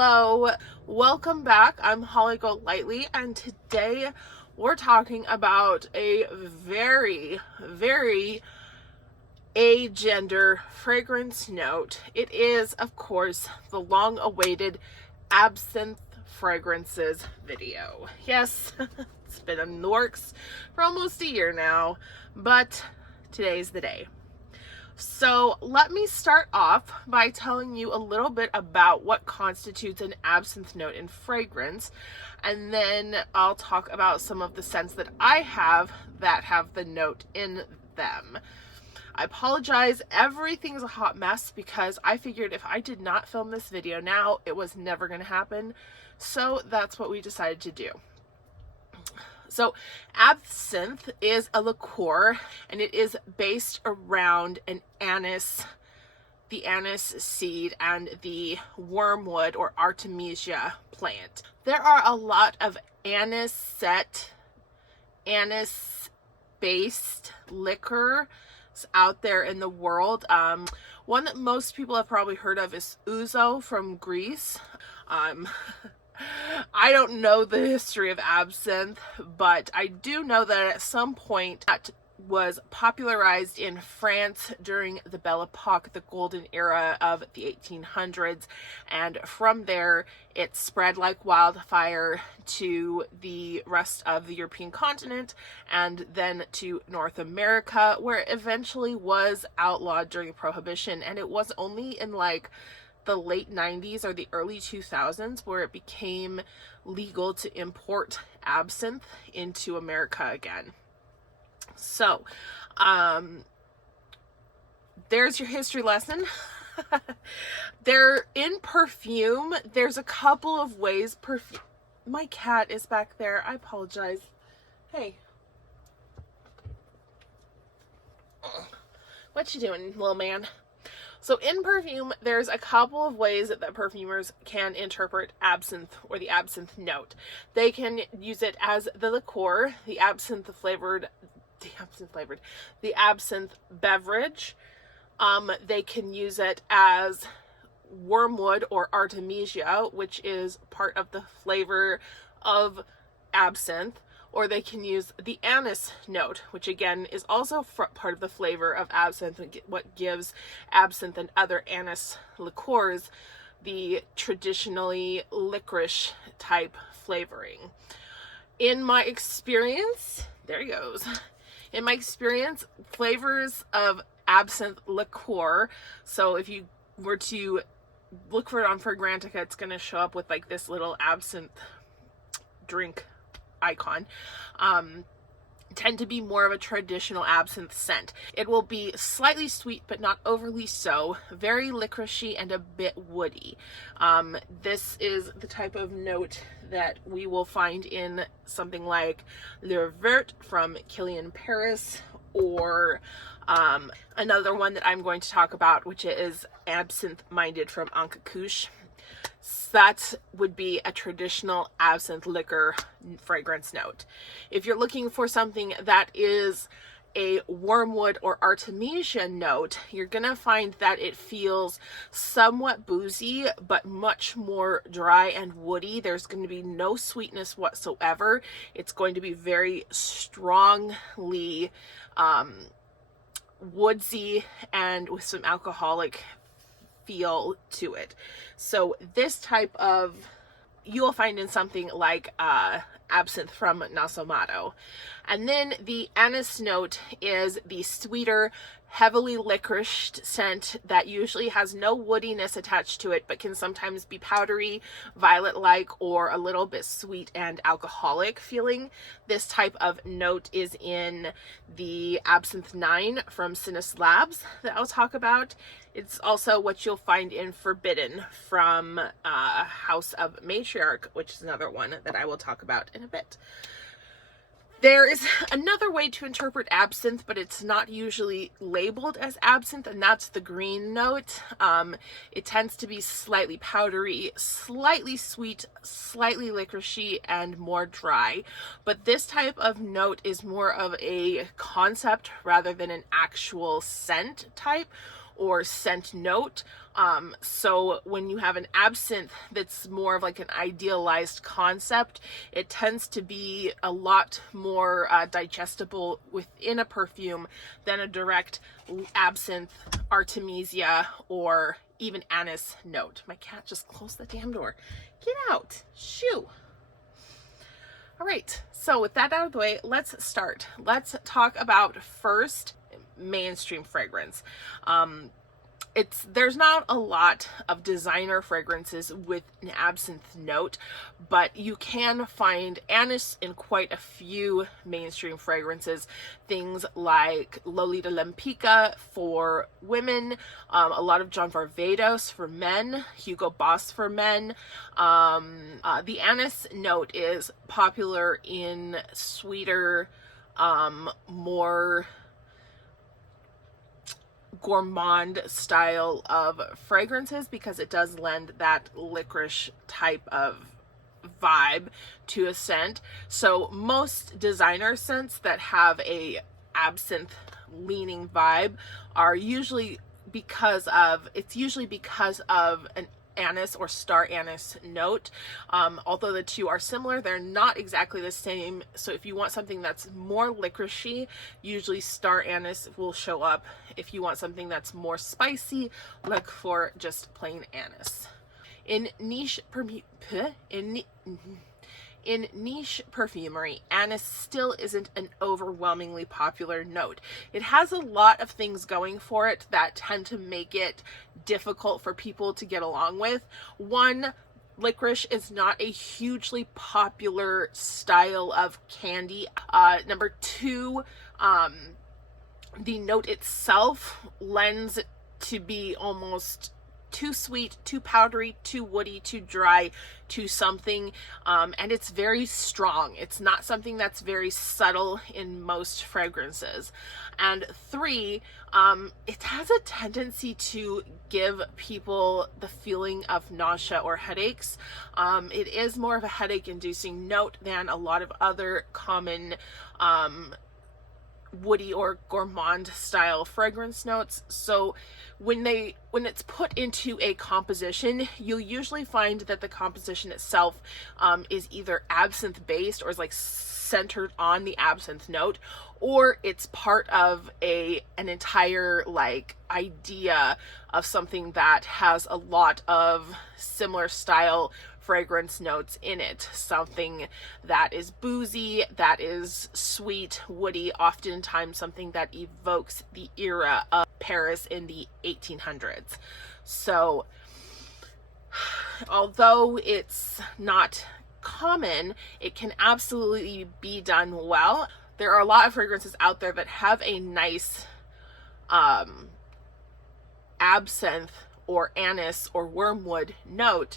Hello, welcome back. I'm Holly Golightly, and today we're talking about a very agender fragrance note. It is, of course, the long-awaited Absinthe fragrances video. Yes, it's been in the works for almost a year now, but today's the day. So let me start off by telling you a little bit about what constitutes an absinthe note in fragrance, and then I'll talk about some of the scents that I have that have the note in them. I apologize, everything's a hot mess because I figured if I did not film this video now, it was never going to happen. So that's what we decided to do. So absinthe is a liqueur, and it is based around an anise, the anise seed, and the wormwood or artemisia plant. There are a lot of anise-based liquors out there in the world. One that most people have probably heard of is ouzo from Greece. I don't know the history of absinthe, but I do know that at some point that was popularized in France during the Belle Epoque, the golden era of the 1800s, and from there it spread like wildfire to the rest of the European continent and then to North America, where it eventually was outlawed during Prohibition. And it was only in like the late 90s or the early 2000s where it became legal to import absinthe into America again. So, there's your history lesson. In perfume, there's a couple of ways perfume. My cat is back there. I apologize. Hey. What you doing, little man? So in perfume, there's a couple of ways that perfumers can interpret absinthe or the absinthe note. They can use it as the liqueur, the absinthe beverage. They can use it as wormwood or artemisia, which is part of the flavor of absinthe. Or they can use the anise note, which again is also part of the flavor of absinthe, what gives absinthe and other anise liqueurs the traditionally licorice type flavoring. In my experience, there he goes. In my experience, flavors of absinthe liqueur, so if you were to look for it on Fragrantica, it's going to show up with like this little absinthe drink icon, tend to be more of a traditional absinthe scent. It will be slightly sweet, but not overly so, very licoricey and a bit woody. This is the type of note that we will find in something like Le Vert from Kilian Paris, or another one that I'm going to talk about, which is Absinthe Minded from Anka. That would be a traditional absinthe liquor fragrance note. If you're looking for something that is a wormwood or artemisia note, you're gonna find that it feels somewhat boozy, but much more dry and woody. There's going to be no sweetness whatsoever. It's going to be very strongly woodsy and with some alcoholic feel to it. So this type of you'll find in something like absinthe from Nasomatto. And then the anise note is the sweeter, heavily licoriced scent that usually has no woodiness attached to it, but can sometimes be powdery, violet-like, or a little bit sweet and alcoholic feeling. This type of note is in the Absinthe 9 from Cinis Labs that I'll talk about. It's also what you'll find in Forbidden from House of Matriarch, which is another one that I will talk about in a bit. There is another way to interpret absinthe, but it's not usually labeled as absinthe, and that's the green note. It tends to be slightly powdery, slightly sweet, slightly licoricey, and more dry. But this type of note is more of a concept rather than an actual scent type, or scent note. So when you have an absinthe that's more of like an idealized concept, it tends to be a lot more digestible within a perfume than a direct absinthe, artemisia, or even anise note. My cat just closed the damn door. Get out. Shoo. All right, so with that out of the way, let's start. Let's talk about first mainstream fragrance. There's not a lot of designer fragrances with an absinthe note, but you can find anise in quite a few mainstream fragrances. Things like Lolita Lempicka for women, a lot of John Varvatos for men, Hugo Boss for men. The anise note is popular in sweeter, more gourmand style of fragrances because it does lend that licorice type of vibe to a scent. So most designer scents that have a absinthe leaning vibe are usually because of an anise or star anise note. Although the two are similar, they're not exactly the same. So if you want something that's more licoricey, usually star anise will show up. If you want something that's more spicy, look for just plain anise. In niche perfumery, anise still isn't an overwhelmingly popular note. It has a lot of things going for it that tend to make it difficult for people to get along with. One, licorice is not a hugely popular style of candy. Number two, the note itself lends to be almost too sweet, too powdery, too woody, too dry, too something, and it's very strong. It's not something that's very subtle in most fragrances. And three, it has a tendency to give people the feeling of nausea or headaches. It is more of a headache-inducing note than a lot of other common woody or gourmand style fragrance notes. So when it's put into a composition, you'll usually find that the composition itself is either absinthe based or is like centered on the absinthe note, or it's part of an entire like idea of something that has a lot of similar style fragrance notes in it. Something that is boozy, that is sweet, woody, oftentimes something that evokes the era of Paris in the 1800s. So although it's not common, it can absolutely be done well. There are a lot of fragrances out there that have a nice absinthe or anise or wormwood note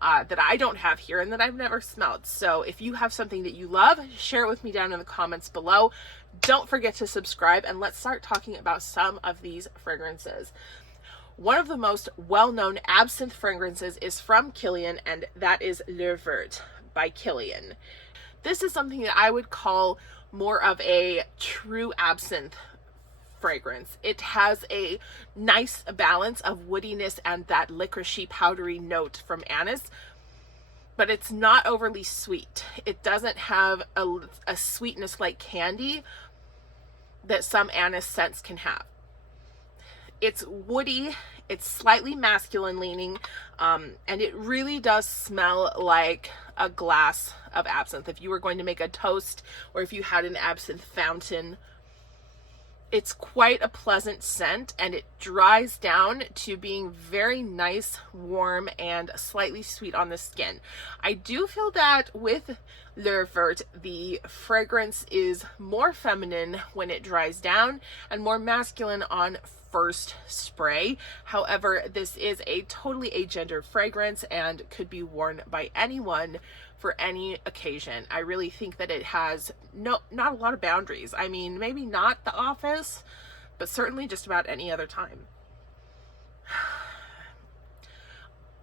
that I don't have here and that I've never smelled. So if you have something that you love, share it with me down in the comments below. Don't forget to subscribe, and let's start talking about some of these fragrances. One of the most well-known absinthe fragrances is from Kilian, and that is Le Vert by Kilian. This is something that I would call more of a true absinthe fragrance. It has a nice balance of woodiness and that licoricey powdery note from anise, but it's not overly sweet. It doesn't have a sweetness like candy that some anise scents can have. It's woody, it's slightly masculine leaning, and it really does smell like a glass of absinthe. If you were going to make a toast, or if you had an absinthe fountain, it's quite a pleasant scent, and it dries down to being very nice, warm, and slightly sweet on the skin. I do feel that with Le Vert, the fragrance is more feminine when it dries down and more masculine on first spray. However, this is a totally agender fragrance and could be worn by anyone for any occasion. I really think that it has not a lot of boundaries. I mean, maybe not the office, but certainly just about any other time.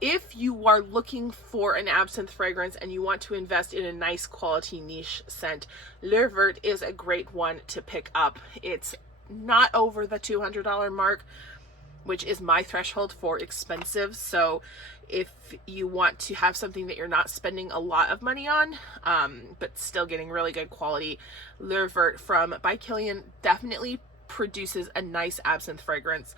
If you are looking for an absinthe fragrance and you want to invest in a nice quality niche scent, Le Vert is a great one to pick up. It's not over the $200 mark, which is my threshold for expensive. So if you want to have something that you're not spending a lot of money on, but still getting really good quality, Verte by Kilian definitely produces a nice absinthe fragrance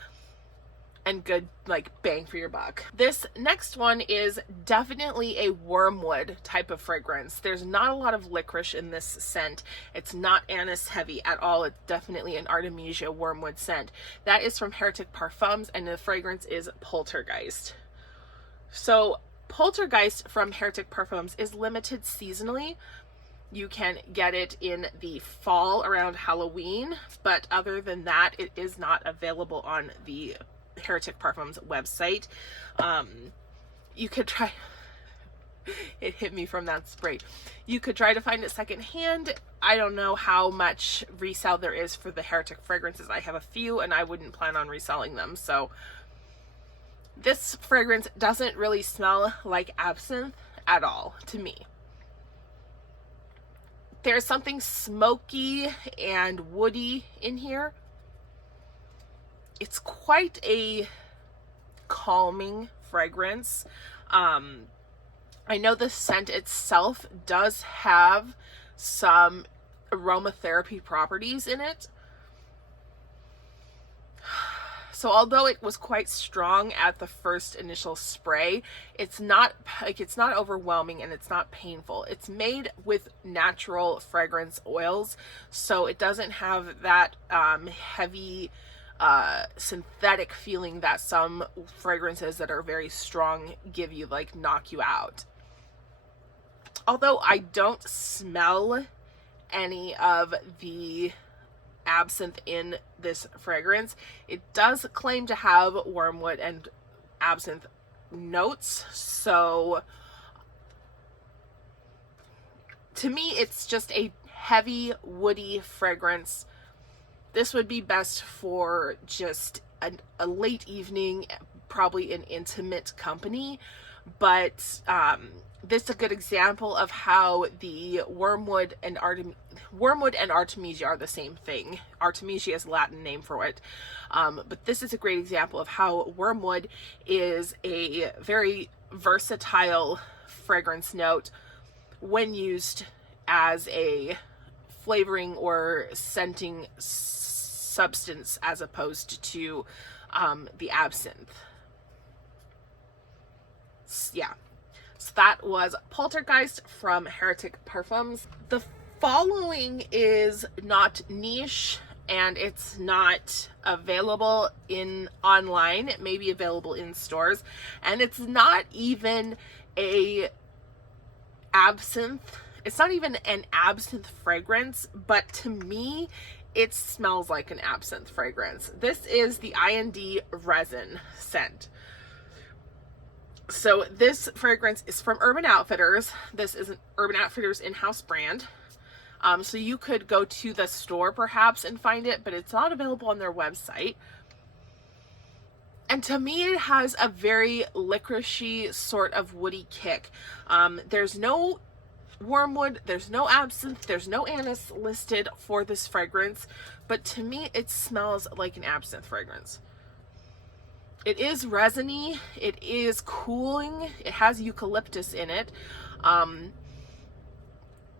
and good like bang for your buck. This next one is definitely a wormwood type of fragrance. There's not a lot of licorice in this scent. It's not anise heavy at all. It's definitely an Artemisia wormwood scent. That is from Heretic Parfums, and the fragrance is Poltergeist. So Poltergeist from Heretic Parfums is limited seasonally. You can get it in the fall around Halloween, but other than that, it is not available on the Heretic Parfums website. You could try, it hit me from that spray. You could try to find it secondhand. I don't know how much resale there is for the Heretic fragrances. I have a few and I wouldn't plan on reselling them. So this fragrance doesn't really smell like absinthe at all to me. There's something smoky and woody in here. It's quite a calming fragrance. I know the scent itself does have some aromatherapy properties in it. So although it was quite strong at the first initial spray, it's not overwhelming and it's not painful. It's made with natural fragrance oils, so it doesn't have that heavy synthetic feeling that some fragrances that are very strong give you, like knock you out. Although I don't smell any of the absinthe in this fragrance, it does claim to have wormwood and absinthe notes, so to me it's just a heavy woody fragrance. This would be best for just a late evening, probably an intimate company, but this is a good example of how the wormwood and Artemisia are the same thing. Artemisia is a Latin name for it, but this is a great example of how wormwood is a very versatile fragrance note when used as a flavoring or scenting substance as opposed to the absinthe. Yeah. So that was Poltergeist from Heretic Parfums. The following is not niche and it's not available online. It may be available in stores, and it's not even a absinthe. It's not even an absinthe fragrance, but to me, it smells like an absinthe fragrance. This is the I&D Resin scent. So this fragrance is from Urban Outfitters. This is an Urban Outfitters in-house brand. So you could go to the store perhaps and find it, but it's not available on their website. And to me, it has a very licoricey sort of woody kick. There's no wormwood, there's no absinthe, there's no anise listed for this fragrance, but to me, it smells like an absinthe fragrance. It is resiny, it is cooling, it has eucalyptus in it.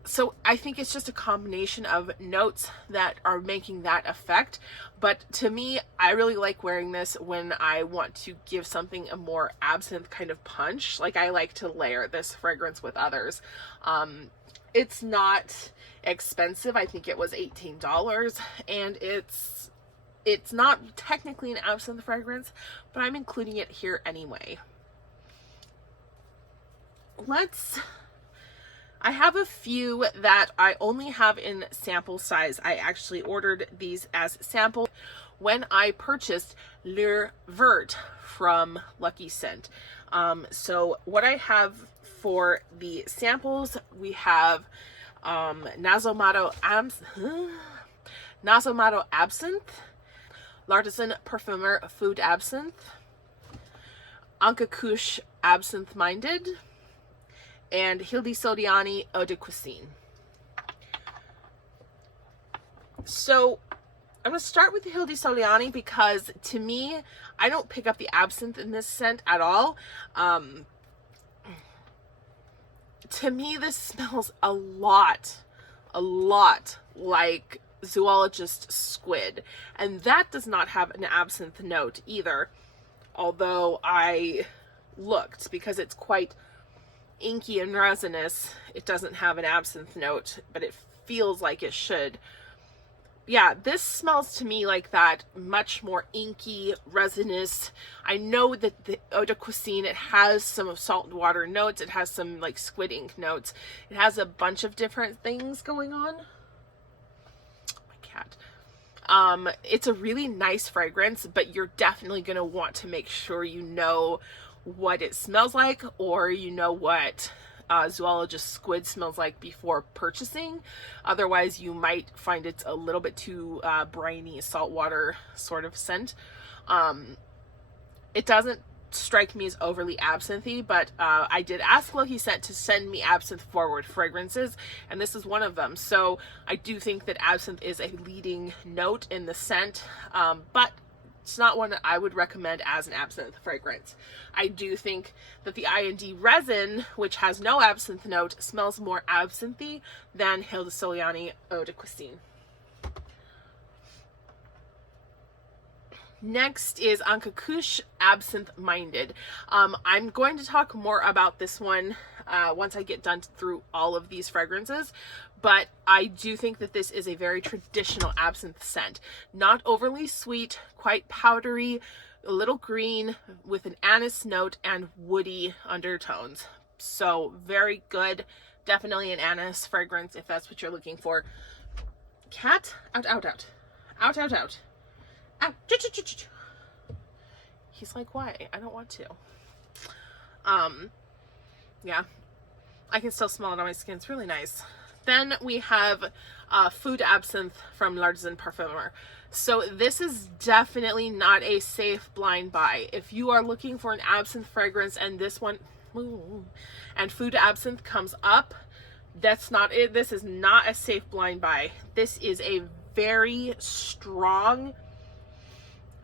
So I think it's just a combination of notes that are making that effect. But to me, I really like wearing this when I want to give something a more absinthe kind of punch. Like, I like to layer this fragrance with others. It's not expensive. I think it was $18, and it's not technically an absinthe fragrance, but I'm including it here anyway. I have a few that I only have in sample size. I actually ordered these as sample when I purchased Verte from Lucky Scent. So what I have for the samples, we have Nasomatto Absinthe, L'Artisan Parfumer Food Absinthe, Anka Absinthe Minded, and Hildi Soliani Eau de Cuisine. So I'm going to start with the Hildi Soliani because to me, I don't pick up the absinthe in this scent at all. To me, this smells a lot like zoologist squid. And that does not have an absinthe note either. Although I looked, because it's quite inky and resinous, it doesn't have an absinthe note, but it feels like it should. Yeah, this smells to me like that, much more inky, resinous. I know that the Eau de Cuisine, it has some salt water notes, it has some like squid ink notes, it has a bunch of different things going on. My cat. It's a really nice fragrance, but you're definitely going to want to make sure you know what it smells like, or you know what zoologist squid smells like before purchasing. Otherwise, you might find it's a little bit too briny, saltwater sort of scent. It doesn't strike me as overly absinthe, but I did ask Loki Scent to send me absinthe forward fragrances, and this is one of them. So I do think that absinthe is a leading note in the scent, but it's not one that I would recommend as an absinthe fragrance. I do think that the I&D Resin, which has no absinthe note, smells more absinthe than Hildi Soliani Eau de Cuisine. Next is Anka Absinthe Minded. I'm going to talk more about this one once I get done through all of these fragrances, but I do think that this is a very traditional absinthe scent. Not overly sweet, quite powdery, a little green with an anise note and woody undertones. So very good. Definitely an anise fragrance if that's what you're looking for. Cat, out, out, out. Out, out, out. Out. He's like, why? I don't want to. Yeah. I can still smell it on my skin. It's really nice. Then we have Food Absinthe from L'Artisan Parfumer. So this is definitely not a safe blind buy. If you are looking for an absinthe fragrance and this one, and Food Absinthe comes up, that's not it. This is not a safe blind buy. This is a very strong,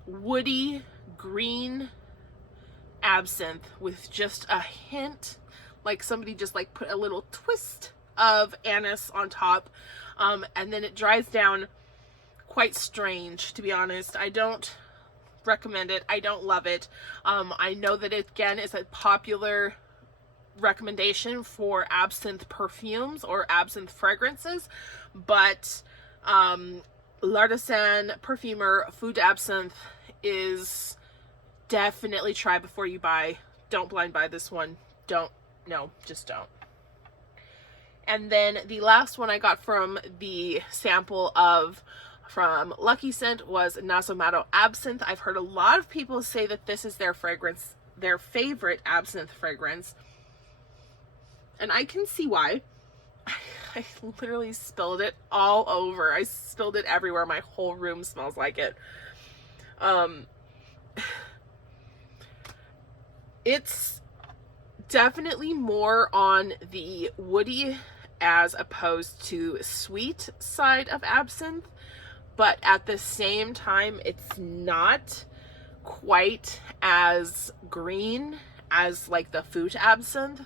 woody, green absinthe with just a hint, like somebody just like put a little twist of anise on top, and then it dries down. Quite strange, to be honest. I don't recommend it. I don't love it. I know that it, again, is a popular recommendation for absinthe perfumes or absinthe fragrances, but L'Artisan Parfumer Food Absinthe is definitely try before you buy. Don't blind buy this one. Just don't. And then the last one I got from the sample from Lucky Scent was Nasomatto Absinthe. I've heard a lot of people say that this is their fragrance, their favorite absinthe fragrance. And I can see why. I literally spilled it all over. I spilled it everywhere. My whole room smells like it. It's definitely more on the woody as opposed to sweet side of absinthe, but at the same time, it's not quite as green as like the Food Absinthe.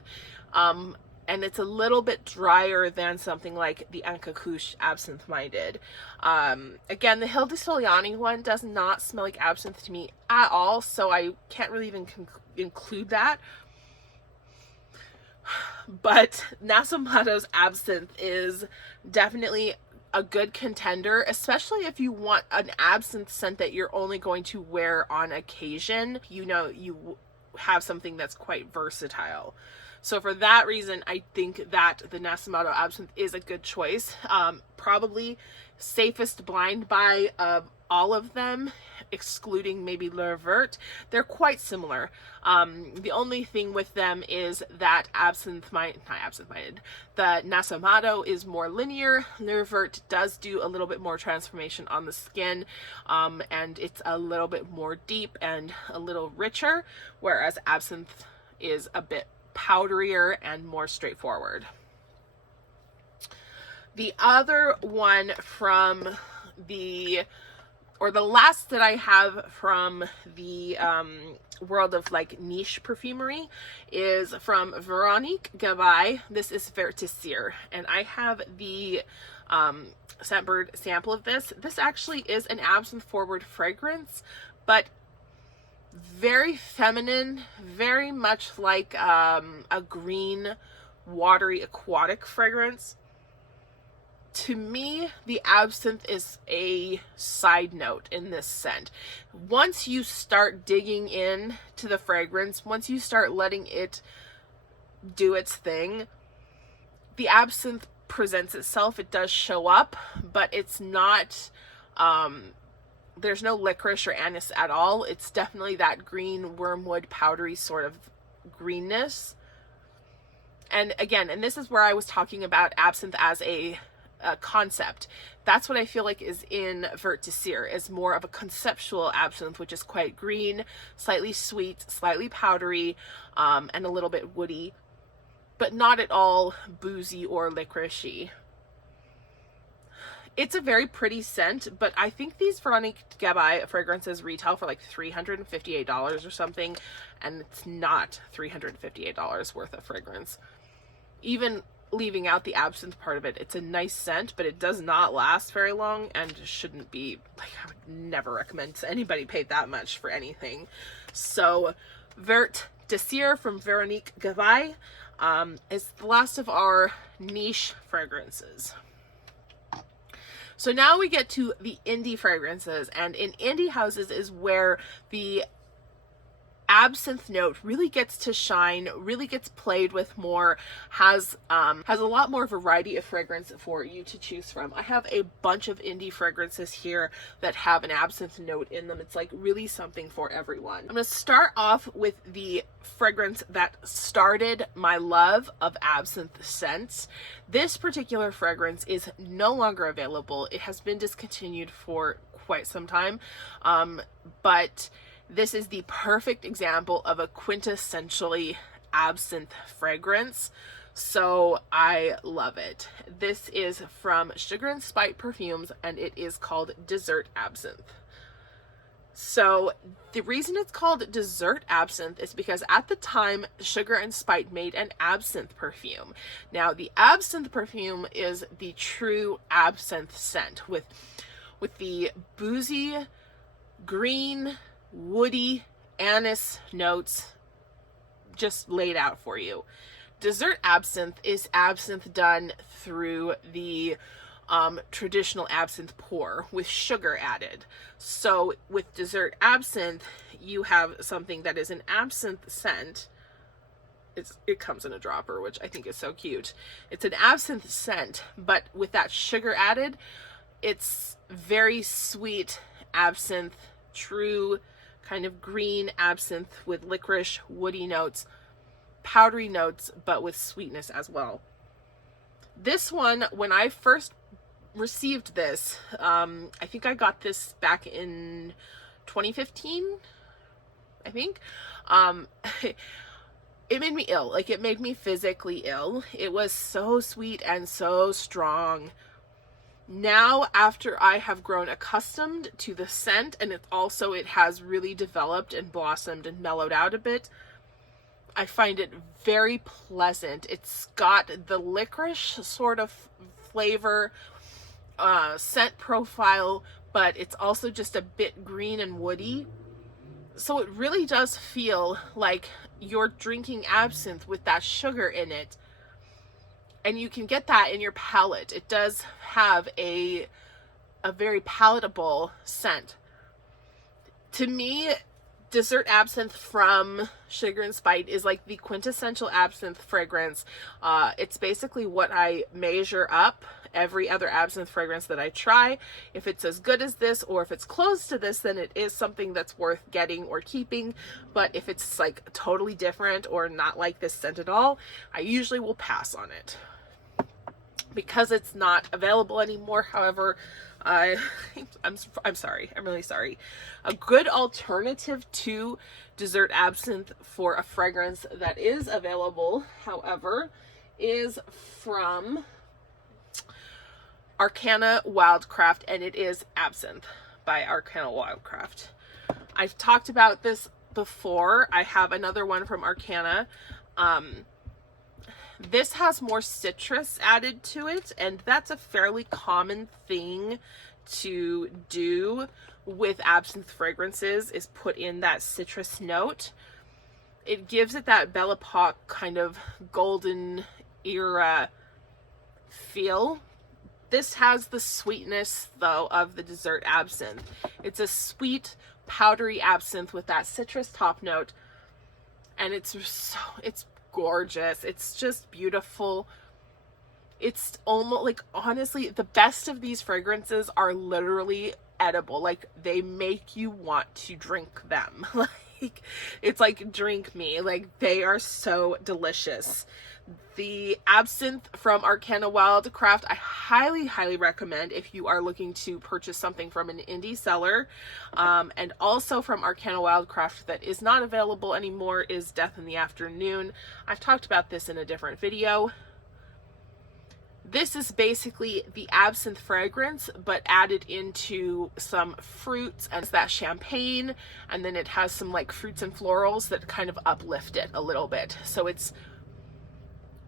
And it's a little bit drier than something like the Anka Absinthe Minded. Again, the Hildi Soliani one does not smell like absinthe to me at all, so I can't really even include that. But Nasomatto's Absinthe is definitely a good contender, especially if you want an absinthe scent that you're only going to wear on occasion. You know, you have something that's quite versatile. So for that reason, I think that the Nasomatto Absinthe is a good choice. Probably safest blind buy of all of them, excluding maybe Le Vert. They're quite similar. The only thing with them is that the Nasomatto is more linear. Le Vert does do a little bit more transformation on the skin, and it's a little bit more deep and a little richer, whereas Absinthe is a bit powderier and more straightforward. The other one from the or the last that I have from the world of like niche perfumery is from Veronique Gabai. This is Vert Desir, and I have the Scentbird sample of this. This actually is an absinthe forward fragrance, but very feminine, very much like a green, watery, aquatic fragrance. To me, the absinthe is a side note in this scent. Once you start digging in to the fragrance, once you start letting it do its thing, the absinthe presents itself. It does show up, but it's not, there's no licorice or anise at all. It's definitely that green wormwood powdery sort of greenness. And again, and this is where I was talking about absinthe as a concept. That's what I feel like is in Vert Desir, is more of a conceptual absinthe, which is quite green, slightly sweet, slightly powdery, and a little bit woody, but not at all boozy or licoricey. It's a very pretty scent, but I think these Veronique Gabai fragrances retail for like $358 or something, and it's not $358 worth of fragrance. Even leaving out the absinthe part of it, it's a nice scent, but it does not last very long and shouldn't be, like, I would never recommend to anybody pay that much for anything. So Vert Desir from Veronique Gabai is the last of our niche fragrances. So now we get to the indie fragrances, and in indie houses is where the absinthe note really gets to shine, really gets played with more, has a lot more variety of fragrance for you to choose from. I have a bunch of indie fragrances here that have an absinthe note in them. It's like really something for everyone. I'm going to start off with the fragrance that started my love of absinthe scents. This particular fragrance is no longer available. It has been discontinued for quite some time, but this is the perfect example of a quintessentially absinthe fragrance, so I love it. This is from Sugar and Spite Perfumes, and it is called Dessert Absinthe. So the reason it's called Dessert Absinthe is because at the time, Sugar and Spite made an absinthe perfume. Now, the absinthe perfume is the true absinthe scent with the boozy, green, woody, anise notes just laid out for you. Dessert absinthe is absinthe done through the traditional absinthe pour with sugar added. So with dessert absinthe, you have something that is an absinthe scent. It comes in a dropper, which I think is so cute. It's an absinthe scent, but with that sugar added, it's very sweet absinthe, true kind of green absinthe with licorice, woody notes, powdery notes, but with sweetness as well. This one, when I first received this, I think I got this back in 2015, I think. It made me ill. Like, it made me physically ill. It was so sweet and so strong. Now, after I have grown accustomed to the scent, and it has really developed and blossomed and mellowed out a bit, I find it very pleasant. It's got the licorice sort of flavor, scent profile, but it's also just a bit green and woody. So it really does feel like you're drinking absinthe with that sugar in it. And you can get that in your palate. It does have a very palatable scent. To me, Dessert Absinthe from Sugar and Spite is like the quintessential absinthe fragrance. It's basically what I measure up every other absinthe fragrance that I try. If it's as good as this, or if it's close to this, then it is something that's worth getting or keeping. But if it's like totally different or not like this scent at all, I usually will pass on it. Because it's not available anymore, however, I'm sorry. I'm really sorry. A good alternative to Dessert Absinthe for a fragrance that is available, however, is from Arcana Wildcraft, and it is Absinthe. by Arcana Wildcraft. I've talked about this before. I have another one from Arcana. This has more citrus added to it, and that's a fairly common thing to do with absinthe fragrances, is put in that citrus note. It gives it that Belle Epoque kind of golden era feel. This has the sweetness, though, of the dessert absinthe. It's a sweet, powdery absinthe with that citrus top note, and it's gorgeous. It's just beautiful. It's almost like, honestly, the best of these fragrances are literally edible. Like, they make you want to drink them. Like, it's like, drink me. Like, they are so delicious. The absinthe from Arcana Wildcraft, I highly, highly recommend if you are looking to purchase something from an indie seller. And also from Arcana Wildcraft that is not available anymore is Death in the Afternoon. I've talked about this in a different video. This is basically the absinthe fragrance, but added into some fruits and that champagne. And then it has some like fruits and florals that kind of uplift it a little bit. So it's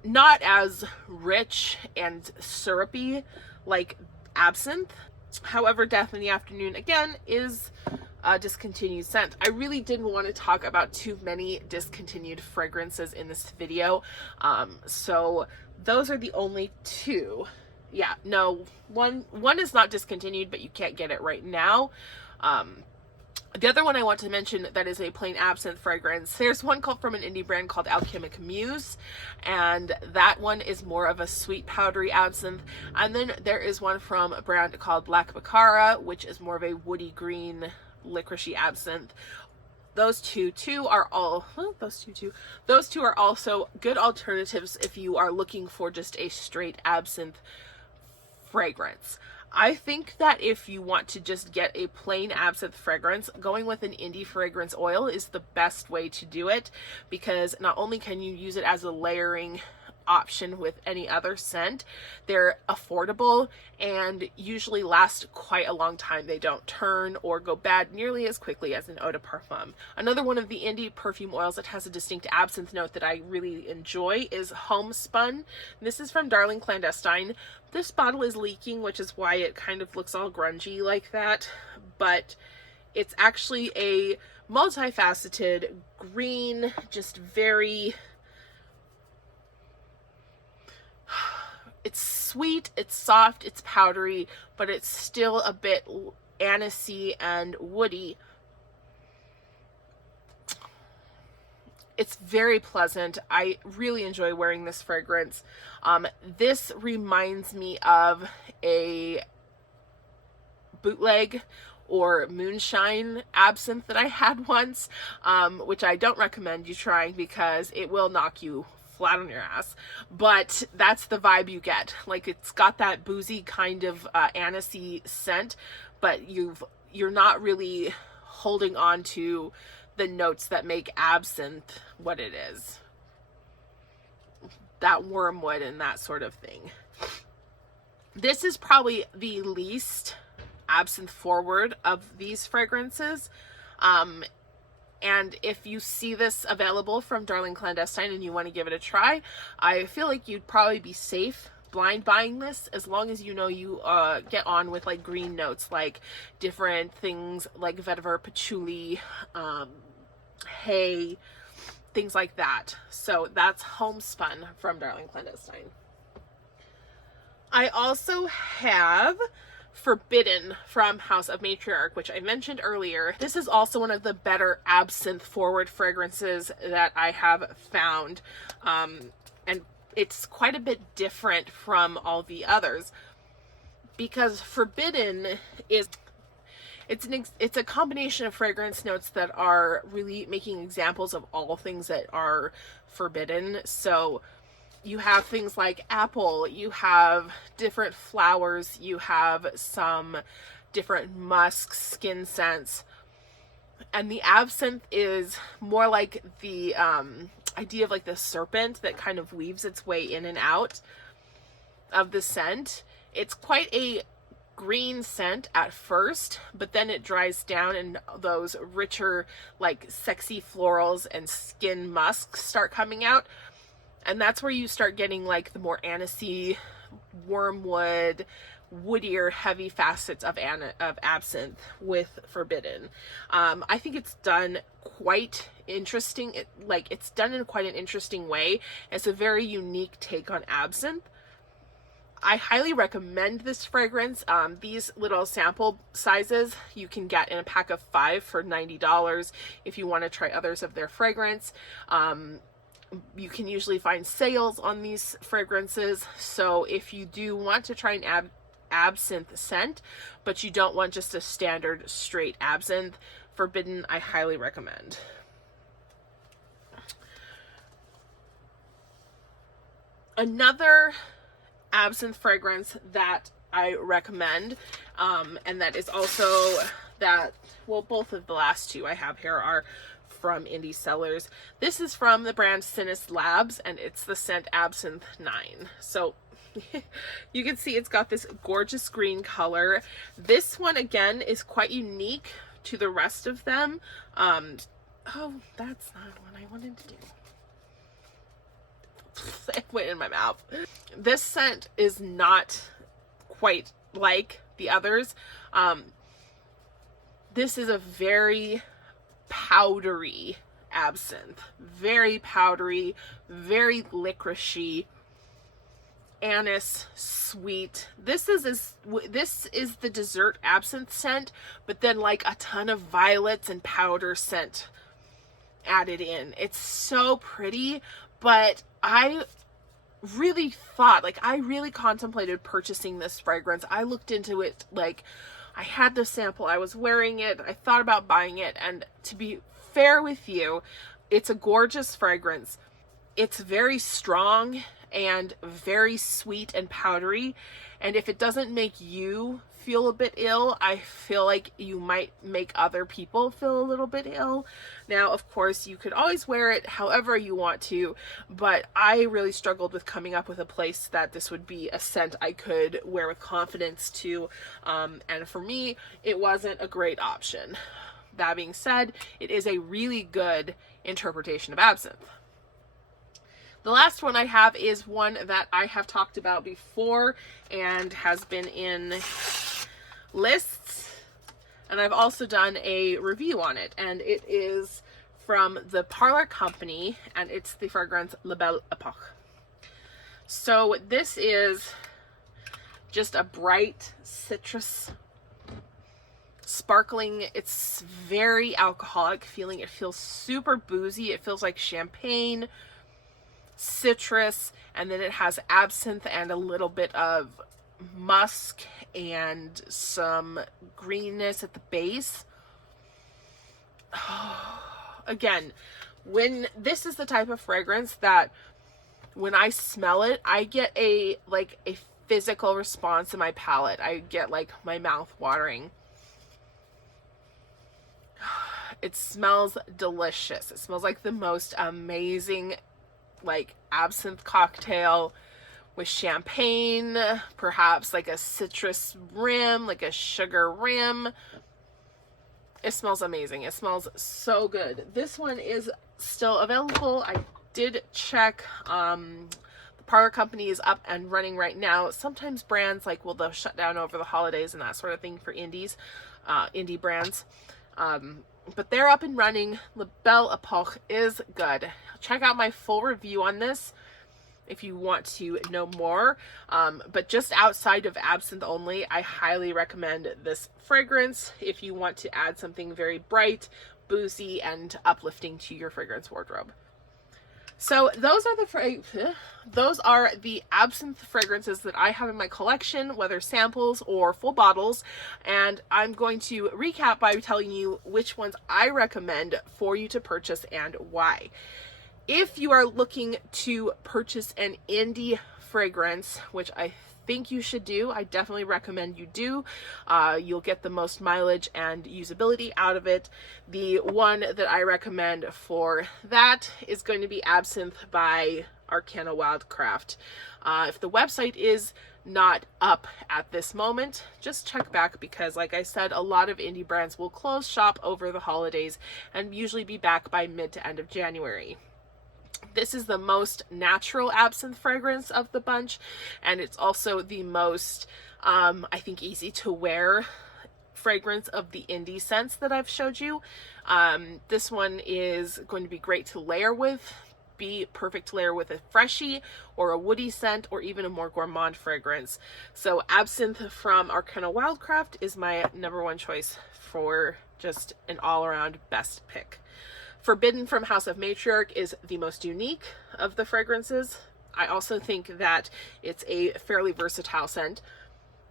not as rich and syrupy like absinthe. However, Death in the Afternoon, again, is a discontinued scent. I really didn't want to talk about too many discontinued fragrances in this video. So those are the only two. Yeah, no, one is not discontinued, but you can't get it right now. The other one I want to mention that is a plain absinthe fragrance, there's one called from an indie brand called Alchemic Muse, and that one is more of a sweet powdery absinthe. And then there is one from a brand called Black Baccara, which is more of a woody green licoricey absinthe. Those two are also good alternatives if you are looking for just a straight absinthe fragrance. I think that if you want to just get a plain absinthe fragrance, going with an indie fragrance oil is the best way to do it, because not only can you use it as a layering option with any other scent, they're affordable and usually last quite a long time. They don't turn or go bad nearly as quickly as an eau de parfum. Another one of the indie perfume oils that has a distinct absinthe note that I really enjoy is Homespun. This is from DarlingClandestine. This bottle is leaking, which is why it kind of looks all grungy like that, but it's actually a multifaceted green, just very, it's sweet, it's soft, it's powdery, but it's still a bit anisey and woody. It's very pleasant. I really enjoy wearing this fragrance. This reminds me of a bootleg or moonshine absinthe that I had once, which I don't recommend you trying because it will knock you flat on your ass, but that's the vibe you get. Like, it's got that boozy kind of anisey scent, but you're not really holding on to the notes that make absinthe what it is. That wormwood and that sort of thing. This is probably the least absinthe forward of these fragrances. And if you see this available from DarlingClandestine and you want to give it a try, I feel like you'd probably be safe blind buying this, as long as you know you get on with like green notes, like different things like vetiver, patchouli, hay, things like that. So that's Homespun from DarlingClandestine. I also have Forbidden from House of Matriarch, which I mentioned earlier. This is also one of the better absinthe forward fragrances that I have found, and it's quite a bit different from all the others, because Forbidden is it's a combination of fragrance notes that are really making examples of all things that are forbidden. So you have things like apple, you have different flowers, you have some different musks, skin scents, and the absinthe is more like the idea of like the serpent that kind of weaves its way in and out of the scent. It's quite a green scent at first, but then it dries down and those richer, like sexy florals and skin musks start coming out. And that's where you start getting like the more anisey, wormwood, woodier, heavy facets of absinthe with Forbidden. I think it's done quite interesting. It's done in quite an interesting way. It's a very unique take on absinthe. I highly recommend this fragrance. These little sample sizes you can get in a pack of 5 for $90 if you want to try others of their fragrance. You can usually find sales on these fragrances. So if you do want to try an absinthe scent, but you don't want just a standard straight absinthe, Forbidden I highly recommend. Another absinthe fragrance that I recommend, and that is also both of the last two I have here are from indie sellers. This is from the brand Cinis Labs, and it's the scent Absinthe 9. So you can see it's got this gorgeous green color. This one again is quite unique to the rest of them. Oh, that's not what I wanted to do. It went in my mouth. This scent is not quite like the others. This is a very powdery absinthe. Very powdery, very licoricey, anise, sweet. This is the dessert absinthe scent, but then like a ton of violets and powder scent added in. It's so pretty, but I really thought, I really contemplated purchasing this fragrance. I looked into it, I had the sample, I was wearing it, I thought about buying it, and to be fair with you, it's a gorgeous fragrance. It's very strong and very sweet and powdery, and if it doesn't make you feel a bit ill, I feel like you might make other people feel a little bit ill. Now, of course, you could always wear it however you want to, but I really struggled with coming up with a place that this would be a scent I could wear with confidence to, and for me, it wasn't a great option. That being said, it is a really good interpretation of absinthe. The last one I have is one that I have talked about before and has been in lists, and I've also done a review on it, and it is from the Parlor company, and it's the fragrance Belle Epoque. So this is just a bright citrus, sparkling, it's very alcoholic feeling. It feels super boozy. It feels like champagne, citrus, and then it has absinthe and a little bit of musk and some greenness at the base. Again, when this is the type of fragrance that when I smell it, I get a physical response in my palate. I get my mouth watering. It smells delicious. It smells like the most amazing absinthe cocktail with champagne, perhaps a citrus rim, a sugar rim. It smells amazing. It smells so good. This one is still available. I did check. The Parlor company is up and running right now. Sometimes brands they'll shut down over the holidays and that sort of thing for indie brands. But they're up and running. Belle Epoque is good. Check out my full review on this if you want to know more. But just outside of absinthe only, I highly recommend this fragrance if you want to add something very bright, boozy, and uplifting to your fragrance wardrobe. So those are the absinthe fragrances that I have in my collection, whether samples or full bottles, and I'm going to recap by telling you which ones I recommend for you to purchase and why. If you are looking to purchase an indie fragrance, which I think you should do, I definitely recommend you do. You'll get the most mileage and usability out of it. The one that I recommend for that is going to be Absinthe by Arcana Wildcraft. If the website is not up at this moment, just check back, because like I said, a lot of indie brands will close shop over the holidays and usually be back by mid to end of January. This is the most natural absinthe fragrance of the bunch, and it's also the most, I think, easy to wear fragrance of the indie scents that I've showed you. This one is going to be great to layer with, be perfect to layer with a freshie or a woody scent, or even a more gourmand fragrance. So Absinthe from Arcana Wildcraft is my #1 choice for just an all-around best pick. Forbidden from House of Matriarch is the most unique of the fragrances. I also think that it's a fairly versatile scent.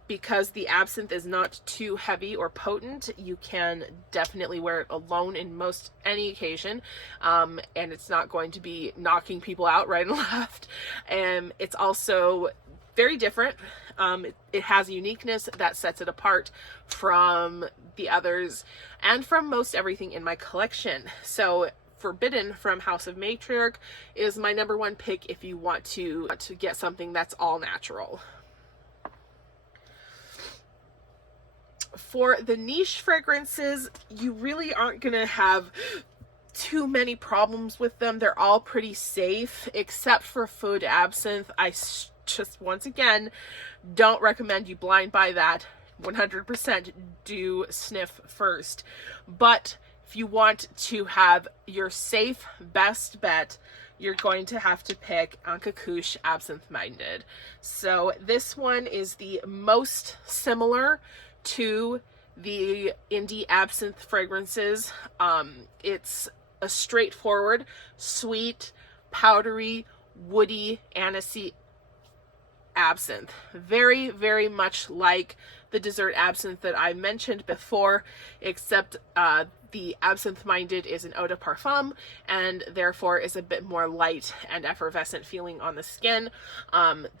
Because the absinthe is not too heavy or potent, you can definitely wear it alone in most any occasion, and it's not going to be knocking people out right and left. And it's also very different. It has a uniqueness that sets it apart from the others and from most everything in my collection. So Forbidden from House of Matriarch is my #1 pick if you want to get something that's all natural. For the niche fragrances, you really aren't going to have too many problems with them. They're all pretty safe, except for Food Absinthe. I just, once again, don't recommend you blind buy that. 100% do sniff first. But if you want to have your safe best bet, you're going to have to pick Anka Absinthe Minded. So this one is the most similar to the indie absinthe fragrances. It's a straightforward, sweet, powdery, woody, anisey absinthe. Very, very much like the dessert absinthe that I mentioned before, except the Absinthe Minded is an eau de parfum, and therefore is a bit more light and effervescent feeling on the skin.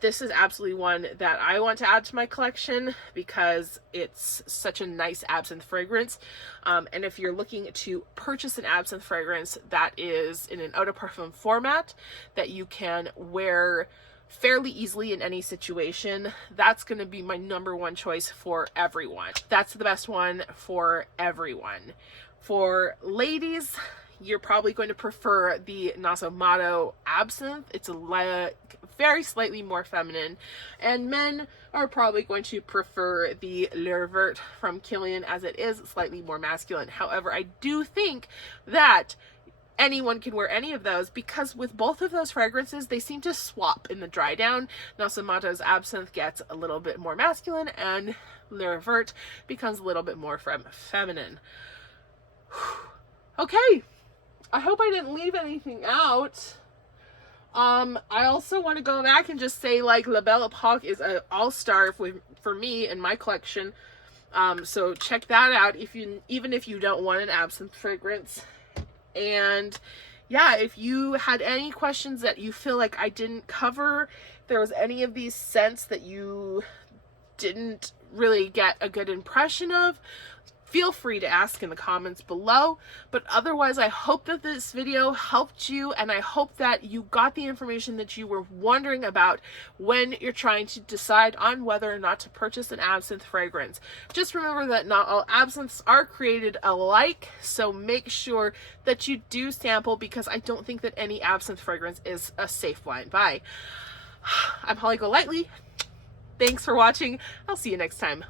This is absolutely one that I want to add to my collection because it's such a nice absinthe fragrance. And if you're looking to purchase an absinthe fragrance that is in an eau de parfum format that you can wear fairly easily in any situation, that's going to be my #1 choice for everyone. That's the best one for everyone. For ladies, you're probably going to prefer the Nasomatto Absinthe. It's a very slightly more feminine. And men are probably going to prefer the Vert from Kilian, as it is slightly more masculine. However, I do think that anyone can wear any of those, because with both of those fragrances, they seem to swap in the dry down. Nasomatto's Absinthe gets a little bit more masculine, and Vert becomes a little bit more feminine. Okay, I hope I didn't leave anything out. I also want to go back and just say, like, La Belle Epoque is an all-star for me in my collection. So check that out even if you don't want an absinthe fragrance. And yeah, if you had any questions that you feel like I didn't cover, if there was any of these scents that you didn't really get a good impression of, feel free to ask in the comments below. But otherwise, I hope that this video helped you, and I hope that you got the information that you were wondering about when you're trying to decide on whether or not to purchase an absinthe fragrance. Just remember that not all absinthes are created alike, so make sure that you do sample, because I don't think that any absinthe fragrance is a safe blind buy. I'm Holly Golightly. Thanks for watching. I'll see you next time.